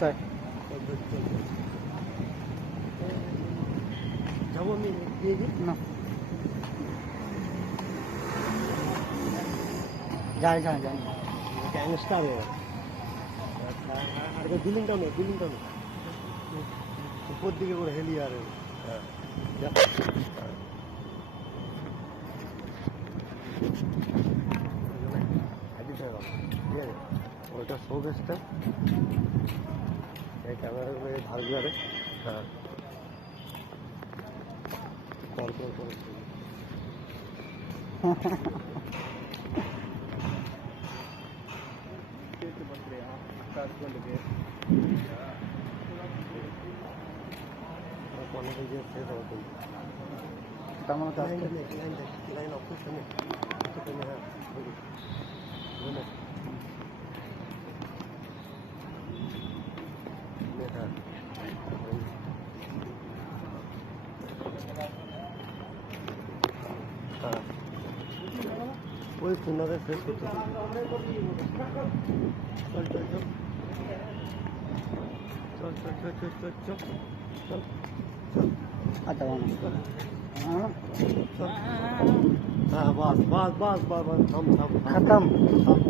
চল যাবো আমি দিয়ে দিই না যাই যাই যাই গ্যাংস্টার আর বিল্ডিংটা নেই উপর দিকে করে হেলিয়ার ওইটা শোকেসটা এই ক্যামেরাগুলো ধার গুলারে হ্যাঁ কল করে তেমন কাজ লাইন অপশন ওই ফোনারে ফেস করতে চল আচ্ছা हाँ बस बस बस बस बस थम थम खत्म थम थम